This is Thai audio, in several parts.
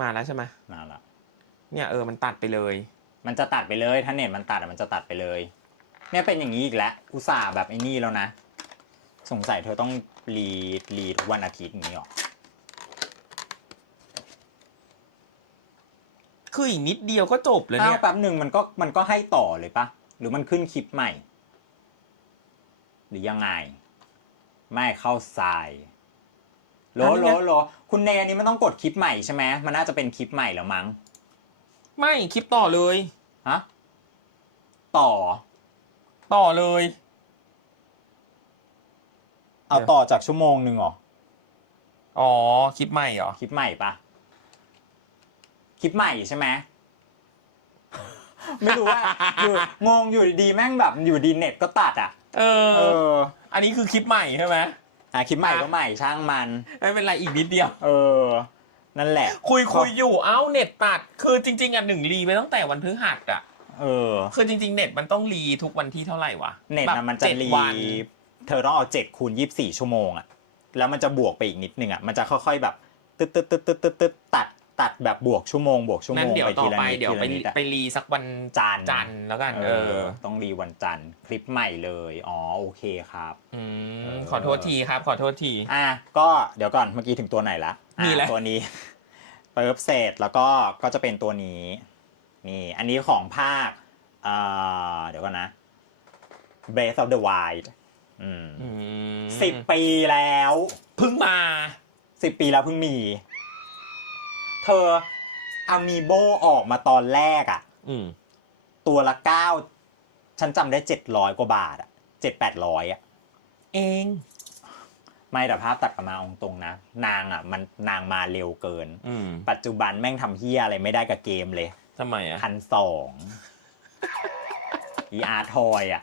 มาแล้วใช่ไหมนั่นละเนี่ยเออมันตัดไปเลย มันจะตัดไปเลยถ้าเน็ตมันตัดอะมันจะตัดไปเลย เนี่ยเป็นอย่างนี้อีกแล้วอุตส่าห์แบบไอ้นี่แล้วนะ สงสัยเธอต้องรีดรีดวันอาทิตย์อย่างนี้หรอคืออีกนิดเดียวก็จบแล้วอ้าเนี่วยแป๊บหนึ่งมันก็มันก็ให้ต่อเลยปะหรือมันขึ้นคลิปใหม่ หรือยังไง ไม่เข้าสาย โหลโหลโหลคุณเนอันนี้มันต้องกดคลิปใหม่ใช่ไหมมันน่าจะเป็นคลิปใหม่แล้วมั้ง ไม่คลิปต่อเลยฮะต่อ ต่อเลย เอาต่อจากชั่วโมงหนึ่งเหรอ อ๋อ คลิปใหม่เหรอ คลิปใหม่ปะคลิปใหม่ใช่ไหมไม่รู้ว่าอยู่งงอยู่ดีๆแม่งแบบอยู่ดีเน็ตก็ตัดอะ เออเอออันนี้คือคลิปใหม่ใช่ไหม อะคลิปใหม่ก็ใหม่ช่างมัน ไม่เป็นไรอีกนิดเดียว เออ นั่นแหละ คุยคุยอยู่เอ้าเน็ตตัด คือจริง ๆอะหนึ่งรีไปตั้งแต่วันพฤหัสอะเออ คือจริง ๆ เน็ตมันต้องรีทุกวันที่เท่าไหร่วะเน็ตแบบนะมันจะเจ็ดรีวันเธอต้องเอาเจ็ดคูณยี่สิบสี่ชั่วโมงอะแล้วมันจะบวกไปอีกนิดนึงอะมันจะค่อยๆแบบตึ๊ดตึ๊ดตึ๊ดตึ๊ดตึ๊ดตึ๊ด ตัดตัดแบบบวกชั่วโมง บวกชั่วโมงั้นงเดี๋ยวไปต่ทีอละไปนิดเดี๋ยวทีไปละนิดอะไปรีสักวันจันทร์จันทร์แล้วกันเอเอออต้องรีวันจันทร์คลิปใหม่เลยอ๋อโอเคครับ อืเอมอขอโทษทีครับ ขอโทษที อะก็เดี๋ยวก่อนเมื่อกี้ถึงตัวไหนละอะนี่แหละ ตัวนี้ เปิบเสร็จแล้วก็ก็จะเป็นตัวนี้นี่อันนี้ของภาคเอ่อเดี๋ยวก่อนนะ Breath of the Wild อืมอืมสิบปีแล้วเพิ่งมาสิบปีแล้วเพิ่งมี เธออามีโบออกมาตอนแรกอะอืมตัวละเก้าฉันจำได้เจ็ดร้อยกว่าบาทอะเจ็ดแปดร้อยอะเอง ไม่แต่ภาพตัดกลับมาองตรงๆนะ นางอะมันนางมาเร็วเกิน อืมปัจจุบันแม่งทำเฮียอะไรไม่ได้กับเกมเลย ทำไมอะ พันสอง อีอาร์ทอยอะ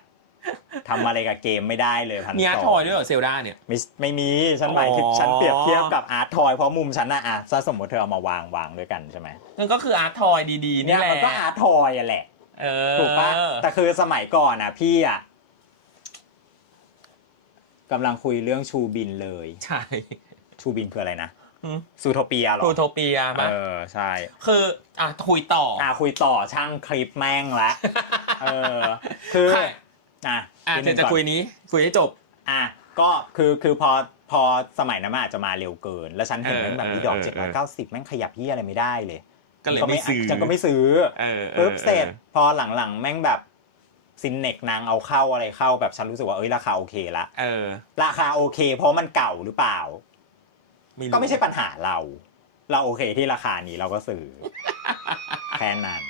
ทำอะไรกับเกมไม่ได้เลยพันสองมีอาร์ตทอยด้วยเหรอเซลดาเนี่ย ไม่ไม่มีฉันหมายถึงอ๋อ ฉันเปรียบเทียบกับอาร์ตทอยเพราะมุมฉันน่ะอะถ้าสมมติเธอเอามาวางวางด้วยกันใช่ไหมนั่นก็คืออาร์ตทอยดีๆเนี่นี่ยแหละมันก็อาร์ตทอยอะแหละ เออถูกปะแต่คือสมัยก่อนอะพี่อะกำลังคุยเรื่องชูบินเลย ใช่ชูบินคืออะไรนะอืมซูโทเปียเหรอพลูโทเปียปะเออ ใช่ คืออะคุยต่อออะคุยต่อช่างคลิปแม่งละ เออ คือค่ะ อะอะนิดนึเดี๋ยวจะงก่อนคุยนี้คุยให้จบ อะก็คือคือพอพอสมัยนั้นมันอาจจะมาเร็วเกิน แล้วฉันเห็นเออแม่งแบบเออมีดอกเออเจ็ดร้อยเก้าสิบแม่งขยับที่อะไรไม่ได้เลยก็เลยไม่ซื้อฉันก็ไม่ซื้อ เออออปุ๊บเสร็จออพอหลังๆ แม่งแบบซินเนกนางเอาเข้าอะไรเข้าแบบฉันรู้สึกว่าเอ้ยราคาโอเคละ เออราคาโอเค เพราะมันเก่าหรือเปล่า รู้ก็ไม่ใช่ปัญหาเรา เราโอเคที่ราคานี้เราก็ซื้อ แค่นั้น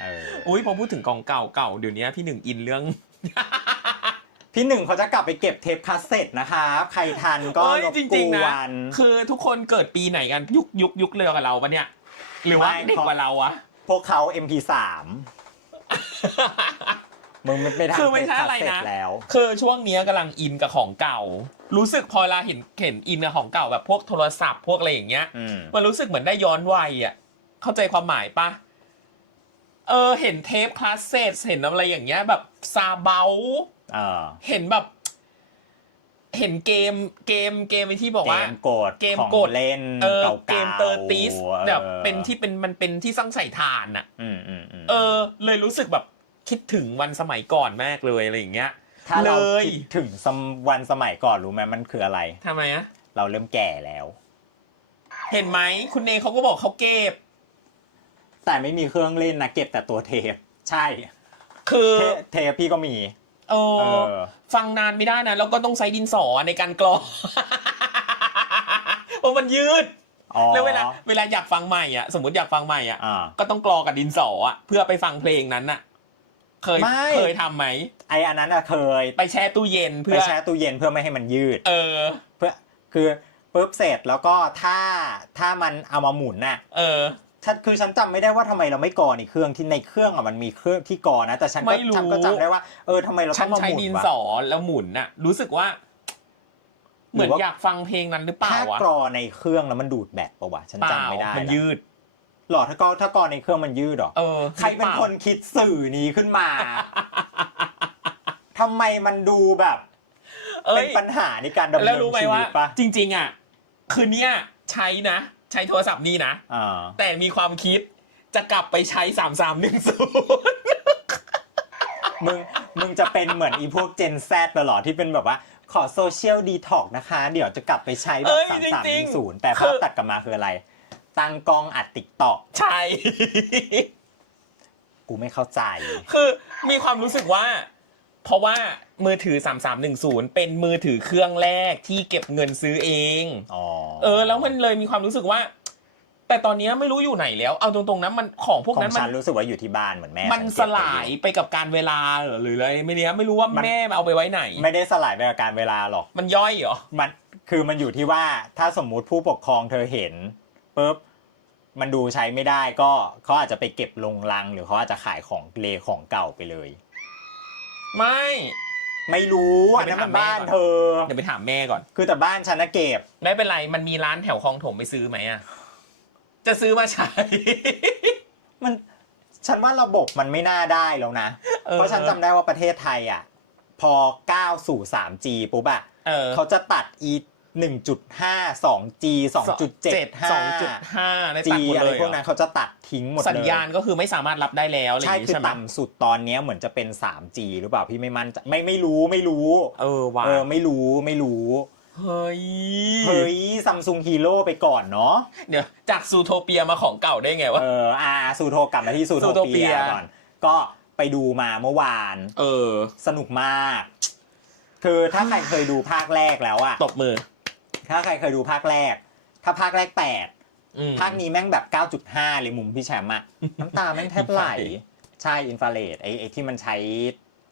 เออ อุ้ยพอพูดถึงกล่องเก่าเก่าเดี๋ยวนี้พี่หนึ่งอินเรื่อง พี่หนึ่งเขาจะกลับไปเก็บเทปคาสเซ็ตนะครับใครทันก็เอ้ยรบจกริงๆนะวนคือทุกคนเกิดปีไหนกันยุคยุคยุคเรือกับเราปะเนี่ย หรือว่าไม่เด็กเพราะกว่าเราอะพวกเขา MP3 มึงไม่ไม่ได้คือไม่ใช่เทปอะไรคาสเซ็ตนะแล้ว คือช่วงเนี้ยกำลังอินกับของเก่า รู้สึกพอเวลาเห็นเห็นอินกับของเก่าแบบพวกโทรศัพท์พวกอะไรอย่างเงี้ย อืม มันรู้สึกเหมือนได้ย้อนวัยอะ เข้าใจความหมายปะ เออเห็นเทปคลาสเซตเห็นอะไรอย่างเงี้ยแบบซาเบาเออเห็นแบบ เห็นเกมเกมเกมไอที่บอกเกว่ามกดเกมของกดเล่นเออเก่าๆเกมเตอร์ติสแบบออเป็นที่เป็นมันเป็นที่สั่งใส่ทานอะอืมอืมอืมเออเลยรู้สึกแบบคิดถึงวันสมัยก่อนมากเลยอะไรอย่างเงี้ย ถ้าเราเลย คิดถึงสมวันสมัยก่อนรู้ไหมมันคืออะไร ทำไมอะเราเริ่มแก่แล้ว เห็นไหมคุณเนเขาก็บอกเขาเก็บ แต่ไม่มีเครื่องเล่นนะเก็บแต่ตัวเทปใช่คือเทปเทปพี่ก็มี เอเอออ ฟังนานไม่ได้นะ แล้วก็ต้องใช้ดินสอในการกรอง เพราะมันยืด อ๋อแล้วเวลาเวลาอยากฟังใหม่อะ สมมติอยากฟังใหม่อะ อ่า ก็ต้องกรอกับดินสออะเพื่อไปฟังเพลงนั้นอะ เคยไม่ เคยทำไหม ไออันนั้นอะเคยไปแช่ตู้เย็นไปเพื่อแช่ตู้เย็นเพื่อไม่ให้มันยืด เออ เพื่อคือปุ๊บเสร็จแล้วก็ถ้าถ้ามันเอามาหมุนน่ะ เออ ฉันคือฉันจำไม่ได้ว่าทำไมเราไม่กรอในเครื่องที่ในเครื่องอะมันมีเครื่องที่กรอนะ แต่ฉันก็ไม่รู้ ฉันก็จำได้ว่าเออทำไมเราฉัต้อนงมาใช้หมุนดินวะสอแล้วหมุนน่ะ รู้สึกว่า เหมือนหรือว่า อยากฟังเพลงนั้นหรือเปล่าถ้าวะกรอในเครื่องแล้วมันดูดแบตปะวะฉันเปล่าจำไม่ได้มันละยืด หรอถ้ากรอถ้ากรอในเครื่องมันยืดเหรอ เออใครเป็นหอคปล่านคิดสื่อนี้ขึ้นมา ทำไมมันดูแบบเอ้เป็นยปัญหาในการดำเนิแล้วนรู้ไหมชีว่า วิตปะจริง ๆ อะ คือเนี้ยใช้นะ ใช้โทรศัพท์นี่นะเออแต่มีความคิดจะกลับไปใช้สามสามหนึ่งศูนย์มึงมึงจะเป็นเหมือนอีพวกเจนแซดตลอดที่เป็นแบบว่าขอโซเชียลดีท็อกนะคะ เดี๋ยวจะกลับไปใช้แบบสามสามหนึ่งศูนย์แต่ภาพตัดกลับมาคืออะไร ตั้งกล้องอัดติ๊กต็อกใช่ กูไม่เข้าใจ คือมีความรู้สึกว่า เพราะว่ามือถือ 3310 เป็นมือถือเครื่องแรกที่เก็บเงินซื้อเอง อ๋อเออ แล้วมันเลยมีความรู้สึกว่า แต่ตอนนี้ไม่รู้อยู่ไหนแล้ว เอาตรงๆนะมันของพวกของนั้นมัฉันนรู้สึกว่าอยู่ที่บ้านเหมือนแม่มันฉัเก็บสลายไปกับการเวลาเหรอหรืออะไรไม่รู้ไม่รู้ว่าแม่มาเอาไปไว้ไหนไม่ได้สลายไปกับการเวลาหรอก มันย่อยเหรอ มันคือมันอยู่ที่ว่าถ้าสมมุติผู้ปกครองเธอเห็นปุ๊บมันดูใช้ไม่ได้ก็เขาอาจจะไปเก็บลงลัง หรือเขาอาจจะขายของเลของเก่าไปเลย ไม่ ไม่รู้อันเดี๋นั้ยนวไปมันถามแม่บ้านก่อนเธอ เดี๋ยวไปถามแม่ก่อน คือแต่บ้านฉันนะเก็บ ไม่เป็นไร มันมีร้านแถวคลองถมไปซื้อไหมอะจะซื้อมาใช้ มันฉันว่าระบบมันไม่น่าได้แล้วนะ เออ เพราะฉันจำได้ว่าประเทศไทยอะ พอก้าวสู่ 3G ปุ๊บอะเออ เขาจะตัด e 1.5 2G 2.7สอ งจุดห้าใน G ตัดหมดอะไรเลยพวกนั้นเขาจะตัดทิ้งหมดเลยสัญญาณก็คือไม่สามารถรับได้แล้วอะไรอใช่ย่างงี้คือใช่ไหมต่ำสุดตอนเนี้ยเหมือนจะเป็น 3G หรือเปล่าพี่ไม่มั่นใจไม่ไม่รู้ไม่รู้เออว่ะเออไม่รู้ไม่รู้ เฮ้ยเฮ้ยซัมซุงฮีโร่ไปก่อนเนาะ เดี๋ยวจากซูโทเปียมาของเก่าได้ไงวะ เอออ่าซูโทกลับมาที่ซูโทซูโทเปีเปียย ก่อน ก็ไปดูมาเมื่อวาน เออ สนุกมาก คือถ้าใครเคยดูภาคแรกแล้วอะตบมือ ถ้าใครเคยดูภาคแรก ถ้าภาคแรกแปดอืมภาคนี้แม่งแบบ 9.5 เลยมุมพี่แชมป์อะน้ำตาแม่งแทบไหล Infrared ใช่อินฟราเรดไอไอที่มันใช้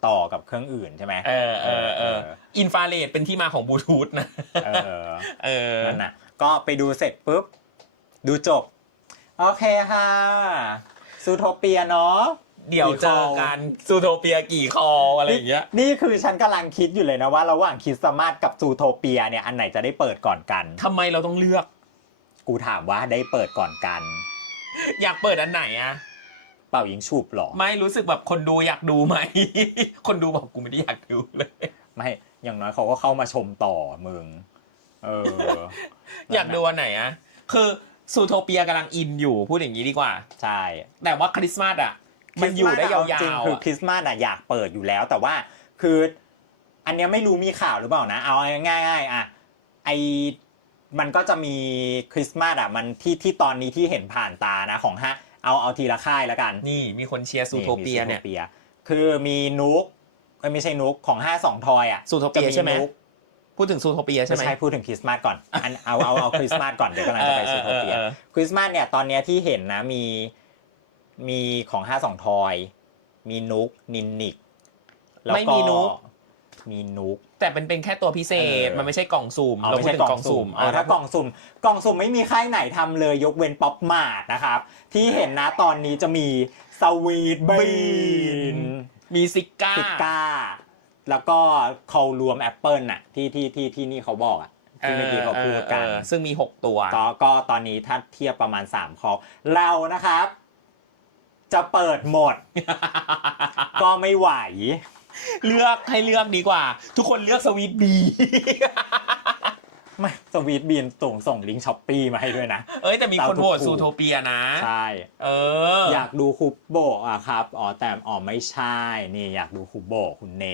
ต่อกับเครื่องอื่นใช่ไหมเออเออเอออินฟราเรดเป็นที่มาของบลูทูธนะ เออ เออนั่นน่ะ ก็ไปดูเสร็จปุ๊บ ดูจบ โอเคค่ะซูโทเปียเนาะ เดี๋ยวเจอกันซูโทเปียกี่คออะไรอย่างเงี้ย นี่คือฉันกำลังคิดอยู่เลยนะว่าระหว่างคริสต์มาสกับซูโทเปียเนี่ยอันไหนจะได้เปิดก่อนกัน ทำไมเราต้องเลือก กูถามว่าได้เปิดก่อนกัน อยากเปิดอันไหนอะเป่ายิงฉุบเหรอ ไม่รู้สึกแบบคนดูอยากดูไหม คนดูบอกกูไม่ได้อยากดูเลย ไม่ อย่างน้อยเขาก็เข้ามาชมต่อมึง เออ อยากดูอันไหนอะคือซูโทเปียกำลังอินอยู่พูดอย่างนี้ดีกว่า ใช่ แต่ว่าคริสต์มาสอะ มันอยู่ได้ยาวจริงๆๆคืออะคริสต์มาสอะอยากเปิดอยู่แล้ว แต่ว่าคือ อันเนี้ยไม่รู้มีข่าวหรือเปล่านะ เอาง่ายๆอะไอมันก็จะมีคริสต์มาสอะมันที่ที่ตอนนี้ที่เห็นผ่านตานะของฮะเอาเอาทีละค่ายแล้วกัน นี่มีคนเชียร์ซูโทเปียเนี่ยมี Zootopia คือมีนุกเอ้ยไม่ใช่นุกของห้าสองทอยอะ Zootopia จะใช่ไหมนุกพูดถึงซูโทเปียใช่ไม่ไหมใช่พูดถึงคริสต์มาสก่อนอันเอาเอาเอาคริสต์มาสก่อนเดี๋ยวกำลังจะไปซูโทเปียเออเออเออคริสต์มาสเนี่ยตอนเนี้ยที่เห็นนะมี มีของห้าสองทอย มีนุกนินนิกแล้วไม่มีนุ๊กมีนุก แต่เป็นเป็นแค่ตัวพิเศษเออ มันไม่ใช่กล่องสุ่มเอาเราไม่พูดใช่ถึกงล่องสุ่มเเอาถ้ากล่องสุ่ม กล่องสุ่มไม่มีค่ายไหนทำเลยยกเว้นป๊อปมาร์ทนะครับ ที่เห็นนะตอนนี้จะมีสวีทบีนมีซิก้าปิก้า แล้วก็เขารวมแอปเปิลน่ะที่ที่ที่ที่นี่เขาบอกอะที่เมื่อกี้เขาพูดกัน เออเออซึ่งมีหกตัว ก็ก็ตอนนี้ถ้าเทียบประมาณ3คอเรานะครับ จะเปิดหมด ก็ไม่ไหว เลือกให้เลือกดีกว่า ทุกคนเลือกสวีทบีไม่สวีทบีนส่งส่งลิงก์ช้อปปี้มาให้ด้วยนะ เอ้ยแต่มีคนโหวตตามทุกซูโทเปียนะ ใช่ เออ อยากดูคุปโบะอะครับ อ๋อแต่อ๋อไม่ใช่ นี่อยากดูคุปโบะคุณเน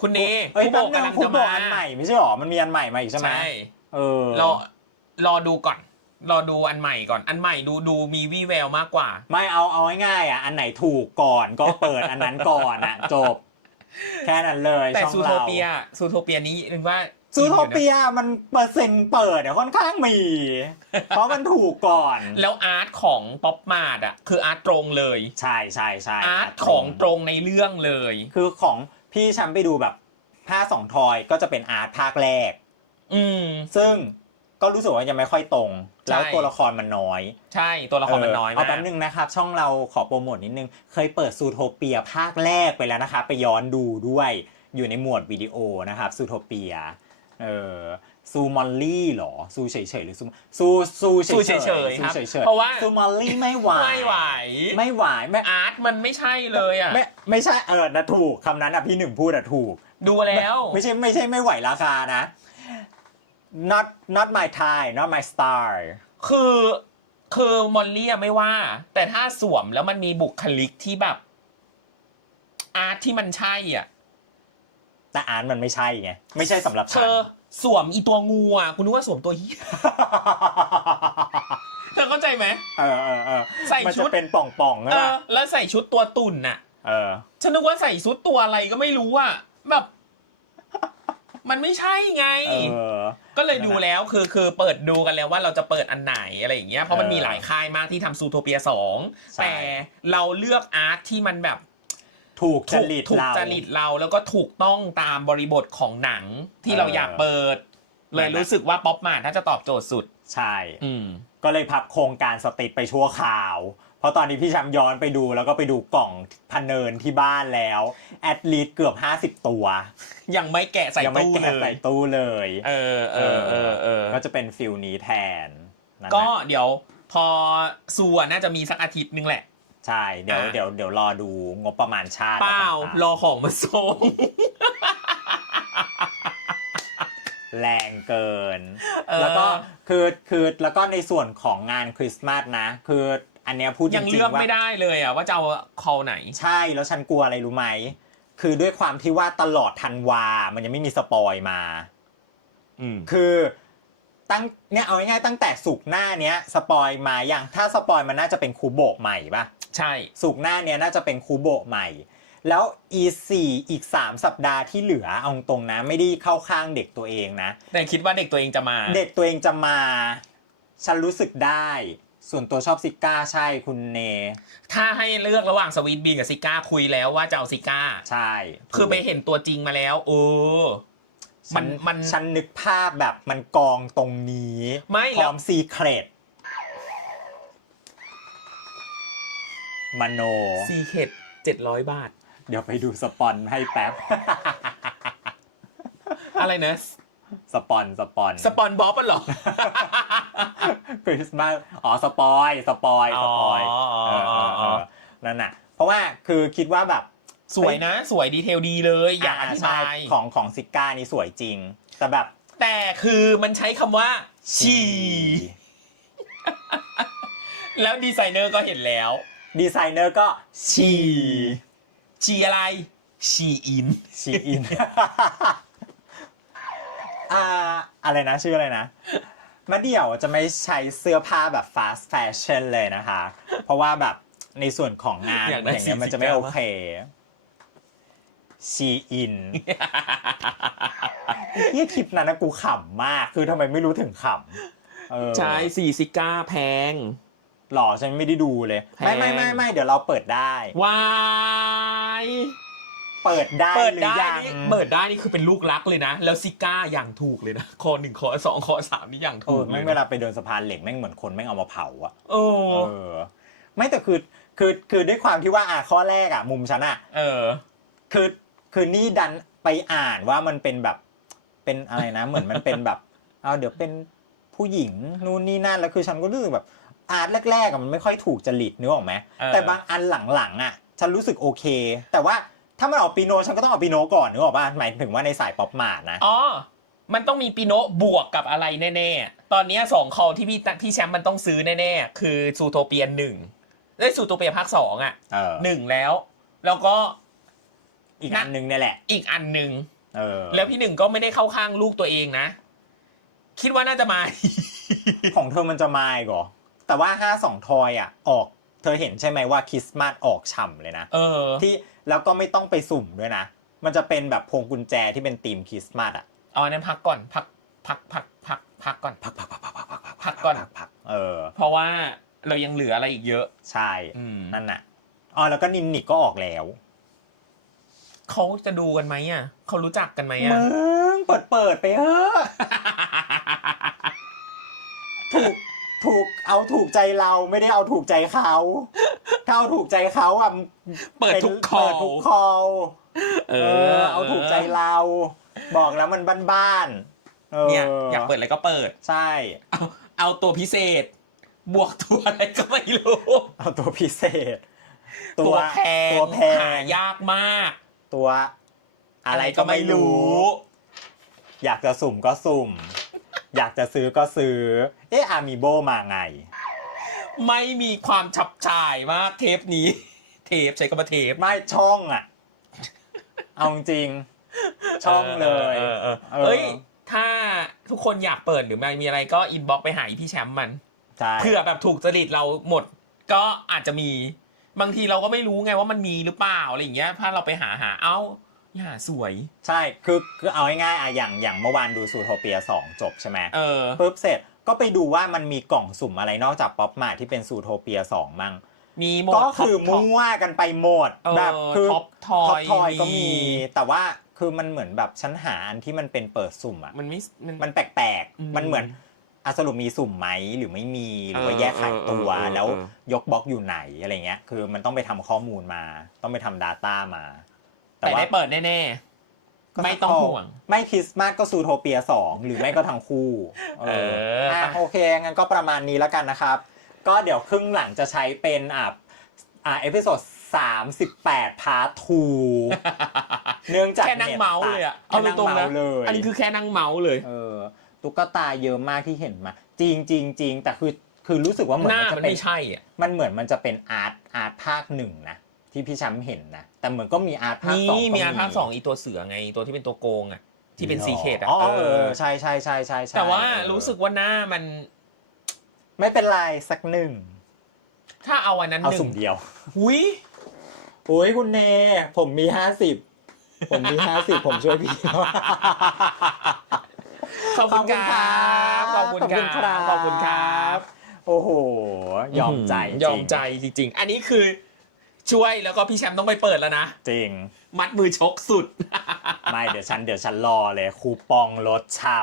คุณเนเอ้ยผู้แป๊บบอกนึงกำลังคุจะปโบะมาอันใหม่ไม่ใช่หรอ มันมีอันใหม่มาอีกใช่ไหมใช่ เออ รอรอดูก่อน รอดูอันใหม่ก่อนอันใหม่ดูดูมีวี่แววมากกว่า ไม่เอาเอาง่ายๆอะอันไหนถูกก่อนก็เปิดอันนั้นก่อนอะจบ แค่นั้นเลยแต่ช่องซูโทเราเปียซูโทเปียนี้นึกว่าซูโทเปียมันเปอร์เซ็นต์เปิดเนี่ยค่อนข้างมี เพราะมันถูกก่อน แล้วอาร์ตของป๊อปมาดอะคืออาร์ตตรงเลย ใช่ใช่ใช่อาร์ตของตรงในเรื่องเลย คือของพี่แชมป์ไปดูแบบผ้าสองทอยก็จะเป็นอาร์ตภาคแรก อืม ซึ่ง ก็รู้สึกว่ายังไม่ค่อยตรงใช่แล้วตัวละครมันน้อย ใช่ตัวละครมันน้อยเอามากแป๊บนึงนะครับ ช่องเราขอโปรโมทนิดนึง เคยเปิดซูโทเปียภาคแรกไปแล้วนะครับไปย้อนดูด้วยอยู่ในหมวดวิดีโอนะครับซูโทเปียเออซูมอลลี่หรอซูเฉยๆหรือซูซูซูเฉยๆซูเฉยๆครับซูเฉยๆเพราะว่าซูมอลลี่ไม่ไหวไม่ไหวไม่ไหวไม่อาร์ตมันไม่ใช่เลยอะไม่ไม่ใช่เออนะถูกคำนั้นอะพี่หนึ่งพูดอะถูก ดูแล้ว ไม่ใช่ไม่ใช่ไม่ไหวราคานะ not not my Thai not my style คือคือมอลลี่อะไม่ว่า แต่ถ้าสวมแล้วมันมีบุคลิกที่แบบ อาร์ตที่มันใช่อะ แต่อาร์ตมันไม่ใช่ไง ไม่ใช่สำหรับเธฉัน อสวมอีตัวงูอะคุณนึกว่าสวมตัวเหี้ยเธอเข้าใจไหม เออเออเออใส่มันชุจะดเป็นป่องๆเอใช่ปะอ แล้วใส่ชุดตัวตุ่นน่ะ เออ ฉันนึกว่าใส่ชุดตัวอะไรก็ไม่รู้อะแบบ มันไม่ใช่ไง เออ ก็เลยดูแล้วคือคือเปิดดูกันแล้วว่าเราจะเปิดอันไหนอะไรอย่างเงี้ยเพราะมันเออมีหลายค่ายมากที่ทำซูโทเปียสองใช่ แต่เราเลือกอาร์ตที่มันแบบถูกจถูกริตถูกเรา จริตเราแล้วก็ถูกต้องตามบริบทของหนังที่เออเราอยากเปิดเลยนั่นน่ะรู้สึกว่าป๊อปมาถ้าจะตอบโจทย์สุด ใช่ อืม ก็เลยพับโครงการสติดไปชั่วคราว เพราะตอนนี้พี่แชมป์ย้อนไปดูแล้วก็ไปดูกล่องพันเนินที่บ้านแล้ว แอดลีดเกือบ 50 ตัว ยังไม่แกะใส่ยังไม่ตู้แกะเลใส่ย ตู้เลย เออเออเออเออ ก็จะเป็นฟิลนี้แทนนั่นก็แหละเดี๋ยวพอซัวน่าจะมีสักอาทิตย์นึงแหละ ใช่เดี๋ยวอะ เดี๋ยวเดี๋ยวรอดูงบประมาณชาติเปล่าแล้วกันรอของมาส่ง แรงเกินเออแล้วก็คือคือแล้วก็ในส่วนของงานคริสต์มาสนะ คืออันเนี้ยพูดจยังริเลืงอกๆว่าไม่ได้เลยอะว่าจะเอาคอไหน ใช่แล้วฉันกลัวอะไรรู้ไหม คือด้วยความที่ว่าตลอดธันวา มันยังไม่มีสปอยมาอืมคือตั้งเนี่ยเอาง่ายๆตั้งแต่สุกร์หน้าเนี้ยสปอยมาอย่างถ้าสปอยมันน่าจะเป็นคูโบะใหม่ปะใช่สุกร์หน้าเนี้ยน่าจะเป็นคูโบะใหม่ แล้วอีสี่อีกสามสัปดาห์ที่เหลือเอาตรงนะ ไม่ได้เข้าข้างเด็กตัวเองนะ แต่คิดว่าเด็กตัวเองจะมา เด็กตัวเองจะมา ฉันรู้สึกได้ ส่วนตัวชอบซิก้าใช่คุณเน ถ้าให้เลือกระหว่างสวีทบีกับซิก้าคุยแล้วว่าจะเอาซิก้า ใช่คือไปเห็นตัวจริงมาแล้วเออฉัมันมันฉันนึกภาพแบบมันกองตรงนี้ไม่พแล้ร้อวมซีเครตมโนซีเคดเจ็ดร้อยบาท เดี๋ยวไปดูสปอนให้แป๊บ อะไรนะสปอนสปอนสปอนบ๊อบอะเหรอ คริสต์มาสอ๋อสปอยสปอยสปอยอ๋อเออเออเออนั่นน่ะ เพราะว่าคือคิดว่าแบบสวยนะ สวยดีเทลดีเลย อยากอธิใช่บายของของซิก้านี่สวยจริง แต่แบบแต่คือมันใช้คำว่าชีแล้วดีไซเนอร์ก็เห็นแล้ว ดีไซเนอร์ก็ชี ชีอะไร ชีอิน ชีอิน อ่า อะไรนะ ชื่ออะไรนะมาเดี่ยวจะไม่ใช้เสื้อผ้าแบบ fast fashion เลยนะคะ เพราะว่าแบบในส่วนของงานอยากได้อย่างเงี้ยมันจะ49ไม่โอเค ชีอินยี่คลิปนั้นนะกูขำมาก คือทำไมไม่รู้ถึงขำเออ ใช้สีซิก้าแพง หล่อฉันไม่ได้ดูเลยแพงไม่ไม่ไม่ไม่เดี๋ยวเราเปิดได้วาย เปิดได้เปิดหรือได้ยังนี่เปิดได้นี่คือเป็นลูกรักเลยนะ แล้วซิก้าอย่างถูกเลยนะคอหนึ่งคอสองคอสามนี่อย่างเอถูอกเลแม่ยงเวนะลาไปเดินสะพานเหล็กแม่งเหมือนคนแม่งเอามาเผาอะเออ เออ ไม่แต่คือคือคือด้วยความที่ว่าอะข้อแรกอะ มุมฉันอะ เออ คือคือนี่ดันไปอ่านว่ามันเป็นแบบเป็นอะไรนะ เหมือนมันเป็นแบบเอาเดี๋ยวเป็นผู้หญิงนู่นนี่นั่นแล้วคือฉันก็รู้สึกแบบอาร์ตแรกๆอะมันไม่ค่อยถูกจริตนึกออกไหมเออ แต่บางอันหลังๆอะ ฉันรู้สึกโอเค แต่ว่าถ้ามันออกปีโนฉันก็ต้องเอาปีโนก่อนนึกออกป่ะหมายถึงว่าในสายป๊อปมาร์ทนะ อ๋อ มันต้องมีปีโนบวกกับอะไรแน่ๆ ตอนเนี้ยสองคอที่พี่ที่แชมป์มันต้องซื้อแน่ๆ คือซูโทเปียหนึ่งได้ซูโทเปียภาคสองอะเออหนึ่งแล้ว แล้วก็อีกอันนึงเนี่ยแหละ อีกอันหนึ่งเออ แล้วพี่หนึ่งก็ไม่ได้เข้าข้างลูกตัวเองนะ คิดว่าน่าจะมา ของเธอมันจะมาอีกเหรอแต่ว่าห้าสองทอยอะ ออก เธอเห็นใช่ไหมว่าคริสต์มาสออกฉ่ำเลยนะเออ ที่แล้วก็ไม่ต้องไปสุ่มด้วยนะ มันจะเป็นแบบพวงกุญแจที่เป็นธีมคริสต์มาสอะเอาอันนั้นพักก่อนพักพักพักพักพักก่อนพักพักพักพักพักพักพักพักก่อนพักพักเออ เพราะว่าเรายังเหลืออะไรอีกเยอะใช่อืมนั่นน่ะอ๋อแล้วก็นินนิกก็ออกแล้วเขาจะดูกันไหมอะเขารู้จักกันไหมมึอะงเปิดเปิดไปเถอะถูกถูก เอาถูกใจเราไม่ได้เอาถูกใจเขาถ้าเอาถูกใจเขาอะเปิดทุกคอเปิดทุกคอลเอเออ เอาถูกใจเรา บอกแล้วมันบ้านๆออเนี่ยอยากเปิดอะไรก็เปิด ใช่ เอาเอาตัวพิเศษ บวกตัวอะไรก็ไม่รู้ เอาตัวพิเศษ ตัวแพงตัวแพหางยากมาก ตัวอะไรก็ไม่รู้ อยากจะสุ่มก็สุ่ม อยากจะซื้อก็ซื้อ เอ๊ะอามิโบมาไง ไม่มีความฉับฉายมากเทปนี้ เทปใช้คำว่าเทป ไม่ช่องอะ เอาจริง ช่องเลยออออเออเอ้ย ถ้าทุกคนอยากเปิดหรือไม่มีอะไรก็อินบ็อกไปหาอีพี่แชมป์มัน ใช่เผื่อแบบถูกจริตเราหมด ก็อาจจะมี บางทีเราก็ไม่รู้ไงว่ามันมีหรือเปล่าอะไรอย่างเงี้ย ถ้าเราไปหาหาเอ้า อย่าสวย ใช่คือคือเอาง่ายๆอะอย่างอย่างเมื่อวานดูซูโทเปีย2จบใช่ไหมเออ ปุ๊บเสร็จก็ไปดูว่ามันมีกล่องสุ่มอะไรนอกจากป๊อปมาที่เป็นซูโทเปีย2มั่งมีหมดก็คือท็อปมั่วกันไปหมดเออแบบคือท็อปทอท็อปยทอยก็มี มี แต่ว่าคือมันเหมือนแบบชั้นหาอันที่มันเป็นเปิดสุ่มอะมันไม่มัน มันแปลกอืมๆ มันเหมือนอะสรุปมีสุ่มไหมหรือไม่มีหรือว่าเออแยกขายตัว เออเออแล้วเออยกบล็อกอยู่ไหนอะไรเงี้ย คือมันต้องไปทำข้อมูลมา ต้องไปทำ Data มา แต่ได้เปิดแน่ก็ไม่ต้องห่วง ไม่คริสต์มาสก็ซูโทเปียสองหรือไม่ก็ทั้งคู่ เอเออออ่อะโอเค งั้นก็ประมาณนี้แล้วกันนะครับ ก็เดี๋ยวครึ่งหลังจะใช้เป็นอะอ่าเอพิโซดสามสิบแปดพาร์ททูเนื่องจากแค่นั่งเมาส์เลยอะแค่นั่งเอาตรงๆนะเมาส์เลยๆอันนี้คือแค่นั่งเมาส์เลย เออ ตุ๊กตาเยอะมากที่เห็นมา จริงจริงจริงแต่คือคือรู้สึกว่าเหมือหนน้ามันมัจะนเป็นไม่ใช่อะมันเหมือนมันจะเป็นอาร์ตอาร์ตภาคหนึ่งนะ ที่พี่ช้ำเห็นนะ แต่เหมือนก็มีอาร์ตภาคมีสองก็มีอันภาคสองอีตัวเสือไงตัวที่เป็นตัวโกงอะ ที่เป็นซีเคดอะอ๋อเอเอออใช่ใช่ใช่ใช่ใช่แต่ว่าเออรู้สึกว่าหน้ามัน ไม่เป็นไรสักหนึ่ง ถ้าเอาอันนั้นเอาหนึ่สุ่งมเดียวหุยโอ้ยคุณเน ผมมีห้าสิบผมมีห้าสิบผมช่วยพี่ขอบคุณครับขอบคุณขอบคุณคครัรับบขอบคุณครับ โอ้โห ยอมใจยอมใจจริง ๆ อันนี้คือ ช่วยแล้วก็พี่แชมป์ต้องไปเปิดแล้วนะ จริง มัดมือชกสุด ไม่เดี๋ยวฉันเดี๋ยวฉันรอเลย คูปองลดช่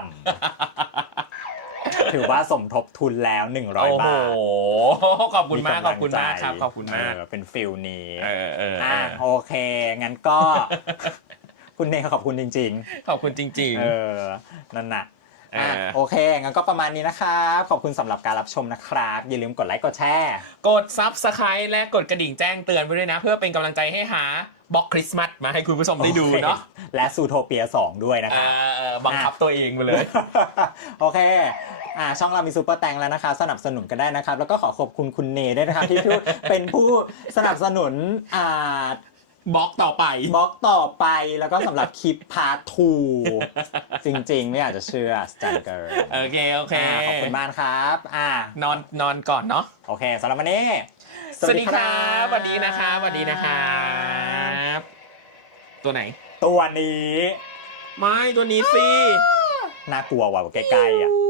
ำ ถือว่าสมทบทุนแล้วหนึ่งร้อยโอ้โหบาทขอบคุณมากำขลัองบคุณมากใจครับ ขอบคุณมากเออเป็นฟิลนี้ เออเออเออะอโอเค งั้นก็ คุณเนขอบคุณจริงขอบคุณจริง ๆ เออ นั่นน่ะเอออะโอเค งั้นก็ประมาณนี้นะครับ ขอบคุณสำหรับการรับชมนะครับ อย่าลืมกดไลค์กดแชร์ๆกด Subscribe และกดกระดิ่งแจ้งเตือนไปด้วยนะ เพื่อเป็นกำลังใจให้หาบล็อกคริสต์มาสมาให้คุณผู้ชมได้ดูเนาะโอคและซูโทเปีย 2 ด้วยนะคอ่ารับเออบังคับตัวเองไปเลย โอเคอ่าช่องเรามีซูเปอร์แตงแล้วนะคะสนับสนุนกันได้นะครับ แล้วก็ขอขอบคุณคุณเนด้วยนะครับที่ผู้เป็นผู้สนับสนุนอ่า บล็อกต่อไป บล็อกต่อไปแล้วก็สำหรับคลิปพาร์ททูจริงๆ ไม่อยากจะเชื่อสจันเกิร์โอเค โอเค ขอบคุณมากครับ อ่านอนนอนก่อนเนาะโอเคสำหรับวันนี้สวัสดีครับสวัสดีนะครับสวัสดีนะครับตัวไหน ตัวนี้ ไม่ตัวนี้สิน่ากลัวว่ะใกล้ๆอะอู้